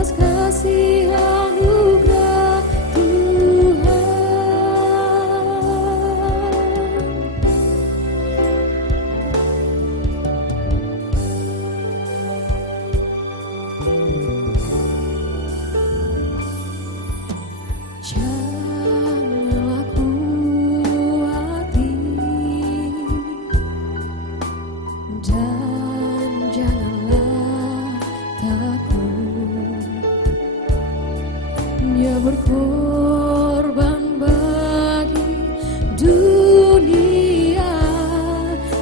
atas kasih anugerah Tuhan. Janganlah kuat hati dan janganlah takut. Dia berkorban bagi dunia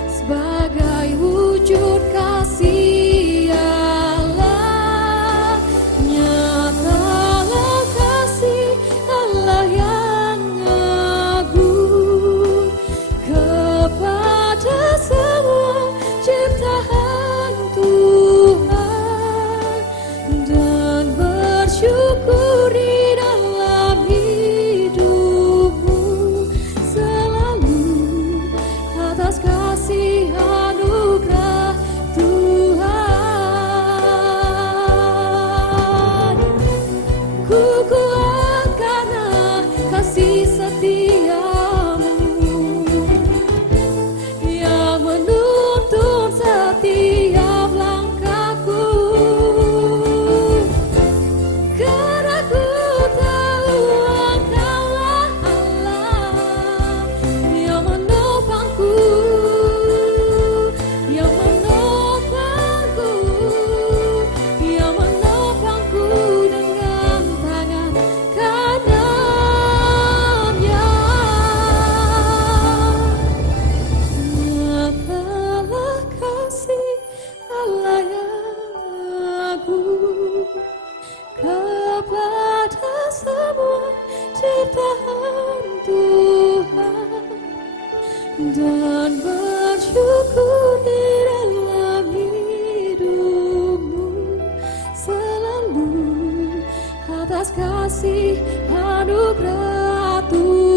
sebagai wujud kasih Allah. Nyatalah kasih Allah yang agung kepada semua ciptaan Tuhan, dan bersyukuri dalam hidupmu selalu atas kasih anugerah Tuhan. Ku kuat karena kasih setiamu yang menuntun setiap langkahku. Karena ku tahu Engkaulah Allah yang menopangku, yang menopangku, yang menopangku dengan tangan kanannya. Nyatalah kasih Allah yang agung kepada semua ciptaan Tuhan, dan bersyukuri dalam hidupmu selalu atas kasih anugerah Tuhan.